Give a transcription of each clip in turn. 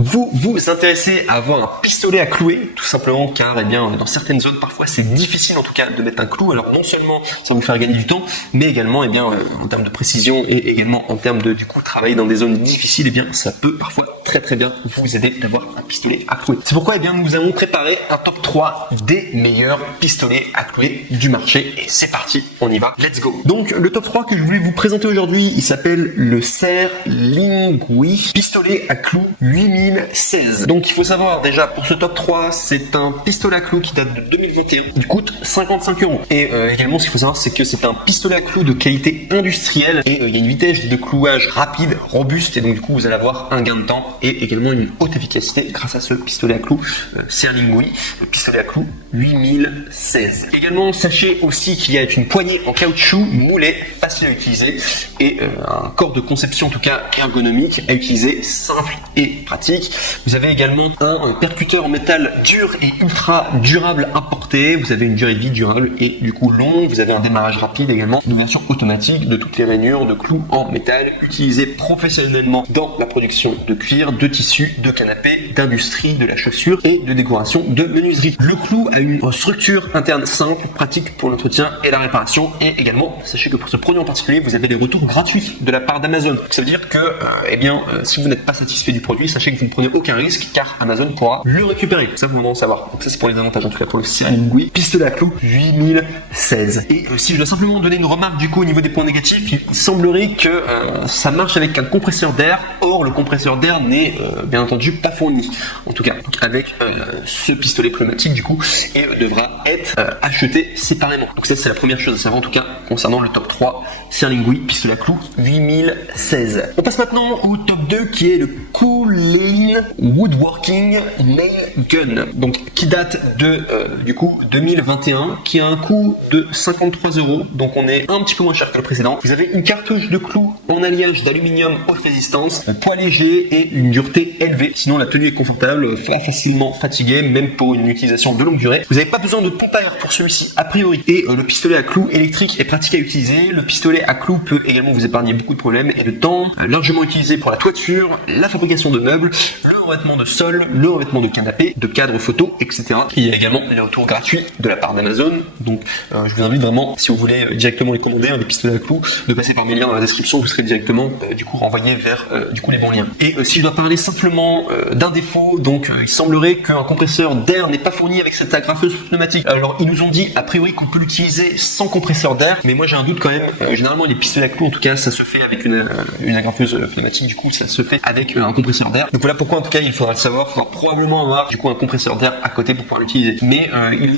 Vous vous intéressez à avoir un pistolet à clouer, tout simplement car dans certaines zones parfois c'est difficile en tout cas de mettre un clou. Alors non seulement ça va vous faire gagner du temps, mais également en termes de précision et également en termes de travailler dans des zones difficiles, ça peut parfois très bien vous aider d'avoir un pistolet à clouer. C'est pourquoi nous avons préparé un top 3 des meilleurs pistolets à clouer du marché et c'est parti, on y va, let's go. Donc le top 3 que je voulais vous présenter aujourd'hui, il s'appelle le Serlingui pistolet à clous 8016. Donc il faut savoir déjà pour ce top 3, c'est un pistolet à clous qui date de 2021, il coûte 55 €. Et également ce qu'il faut savoir, c'est que c'est un pistolet à clous de qualité industrielle et il y a une vitesse de clouage rapide, robuste, et donc du coup vous allez avoir un gain de temps et également une haute efficacité grâce à ce pistolet à clous Serlingui, le pistolet à clous 8016. Également sachez aussi qu'il y a une poignée en caoutchouc moulée, facile à utiliser et un corps de conception en tout cas ergonomique à utiliser, simple et pratique. Vous avez également un percuteur en métal dur et ultra durable importé. Vous avez une durée de vie durable et du coup longue. Vous avez un démarrage rapide également, une ouverture automatique de toutes les rainures de clous en métal, utilisé professionnellement dans la production de cuir, de tissu, de canapé, d'industrie, de la chaussure et de décoration de menuiserie. Le clou a une structure interne simple, pratique pour l'entretien et la réparation. Et également, sachez que pour ce produit en particulier, vous avez des retours gratuits de la part d'Amazon. Ça veut dire que, si vous n'êtes pas satisfait du produit, sachez que vous ne prenez aucun risque car Amazon pourra le récupérer. Ça, vous devez en savoir. Donc ça, c'est pour les avantages en tout cas pour le Serlingui pistolet à clous 8016. Et si je dois simplement donner une remarque du coup au niveau des points négatifs, il semblerait que ça marche avec un compresseur d'air. Or, le compresseur d'air n'est bien entendu pas fourni. En tout cas, avec ce pistolet pneumatique du coup et devra être acheté séparément. Donc ça, c'est la première chose à savoir en tout cas concernant le top 3 Serlingui pistolet à clous 8016. On passe maintenant au top 2 qui est le Koolin Woodworking Nail Gun, donc qui date de 2021, qui a un coût de 53 €, donc on est un petit peu moins cher que le précédent. Vous avez une cartouche de clous en alliage d'aluminium haute résistance, un poids léger et une dureté élevée. Sinon la tenue est confortable, pas facilement fatigué, même pour une utilisation de longue durée. Vous n'avez pas besoin de pompe à air pour celui-ci a priori. Et le pistolet à clous électrique est pratique à utiliser. Le pistolet à clous peut également vous épargner beaucoup de problèmes et de temps, largement utilisé pour la toiture, la fabrication de meubles, le revêtement de sol, le revêtement de canapé, de cadres photo, etc. Il y a également les retours gratuits de la part d'Amazon. Donc je vous invite vraiment, si vous voulez directement les commander, des pistolets à clous, de passer par mes liens dans la description, vous serez directement renvoyé vers les bons liens. Et si je dois parler simplement d'un défaut, donc il semblerait qu'un compresseur d'air n'est pas fourni avec cette agrafeuse pneumatique. Alors ils nous ont dit a priori qu'on peut l'utiliser sans compresseur d'air, mais moi j'ai un doute quand même. Généralement les pistolets à clous en tout cas ça se fait avec une agrafeuse pneumatique, du coup ça se fait avec un compresseur d'air. Donc voilà pourquoi en tout cas il faudra le savoir, il faudra probablement avoir un compresseur d'air à côté pour pouvoir l'utiliser. Mais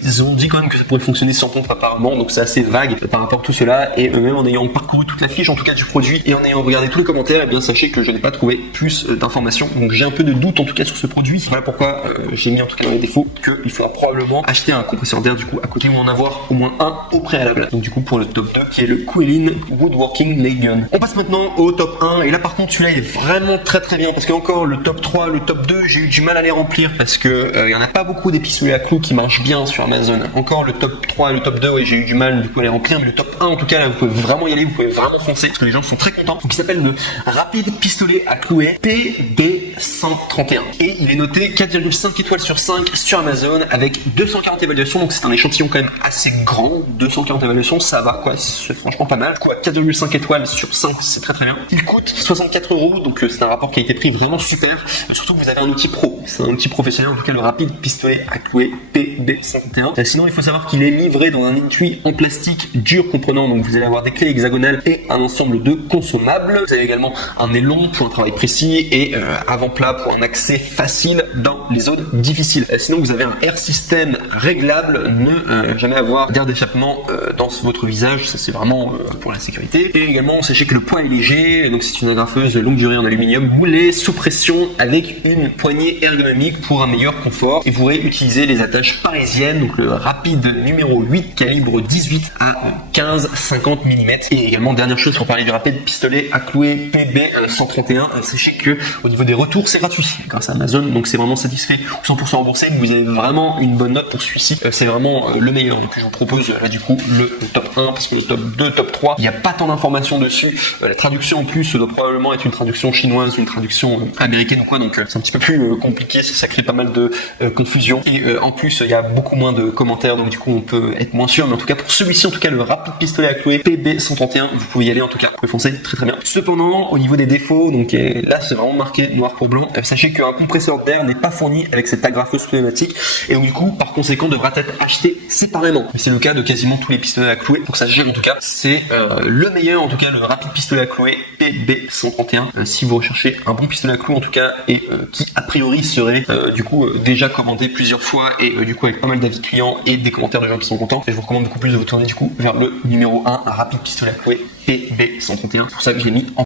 ils ont dit quand même que ça pourrait fonctionner sans pompe apparemment, donc c'est assez vague par rapport à tout cela. Et même en ayant parcouru toute la fiche en tout cas du produit et en ayant regardé tous les commentaires, sachez que je n'ai pas trouvé plus d'informations. Donc j'ai un peu de doute en tout cas sur ce produit. Voilà pourquoi j'ai mis en tout cas dans les défauts qu'il faudra probablement acheter un compresseur d'air du coup à côté ou en avoir au moins un au préalable. Donc du coup pour le top 2 qui est le Koolin Woodworking Nail Gun. On passe maintenant au top 1 et là par contre celui-là il est vraiment très bien parce que encore le top 3, le top 2 j'ai eu du mal à les remplir parce que il y en a pas beaucoup des pistolets à clous qui marchent bien sur Amazon. Encore le top 3 et le top 2 j'ai eu du mal du coup à les remplir, mais le top 1 en tout cas là vous pouvez vraiment y aller, vous pouvez vraiment foncer parce que les gens sont très contents. Donc il s'appelle le Rapide Pistolet à clouer PB131 et il est noté 4,5 étoiles sur 5 sur Amazon avec 240 évaluations, donc c'est un échantillon quand même assez grand. 240 évaluations ça va quoi, c'est franchement pas mal. Du coup à 4,5 étoiles sur 5 c'est très bien. Il coûte 64 €, donc c'est un rapport qualité-prix vraiment super. Surtout que vous avez un outil pro, c'est un outil professionnel en tout cas, le Rapide Pistolet à clouer PB131. Sinon il faut savoir qu'il est livré dans un étui en plastique dur comprenant, donc vous allez avoir des clés hexagonales et un ensemble de consommables. Vous avez également un aileron pour un travail précis et avant-plat pour un accès facile dans les zones difficiles. Sinon vous avez un air system réglable, ne jamais avoir d'air d'échappement dans votre visage, ça c'est vraiment pour la sécurité. Et également sachez que le poids est léger, donc c'est une agrafeuse longue durée en aluminium moulée sous pression avec une poignée ergonomique pour un meilleur confort. Et vous pourrez utiliser les attaches parisiennes, donc le rapide numéro 8 calibre 18 à 15-50 mm. Et également dernière chose pour parler du rapide pistolet à clouer PB131. Sachez que au niveau des retours, c'est gratuit grâce à Amazon, donc c'est vraiment satisfait ou 100% remboursé. Vous avez vraiment une bonne note pour celui-ci. C'est vraiment le meilleur. Donc je vous propose là du coup le top 1 parce que le top 2, top 3, il n'y a pas tant d'informations dessus. La traduction en plus doit probablement être une traduction chinoise, une traduction américaine ou quoi, donc c'est un petit peu plus compliqué, ça crée pas mal de confusion. Et en plus, il y a beaucoup moins de commentaires, donc du coup on peut être moins sûr. Mais en tout cas pour celui-ci, en tout cas le rapide pistolet à clouer PB131, vous pouvez y aller en tout cas, vous pouvez foncer très très bien. Cependant, au niveau des défauts, donc là c'est vraiment marqué noir pour blanc. Sachez qu'un compresseur d'air n'est pas fourni avec cette agrafeuse pneumatique et donc du coup par conséquent devra être acheté séparément. Mais c'est le cas de quasiment tous les pistolets à clouer. Donc sachez en tout cas c'est le meilleur, en tout cas le rapide pistolet à clouer PB131 si vous recherchez un bon pistolet à clouer en tout cas et qui a priori serait du coup déjà commandé plusieurs fois et du coup avec pas mal d'avis clients et des commentaires de gens qui sont contents. Et je vous recommande beaucoup plus de vous tourner du coup vers le numéro 1, un rapide pistolet à clouer PB131. C'est pour ça que je l'ai mis en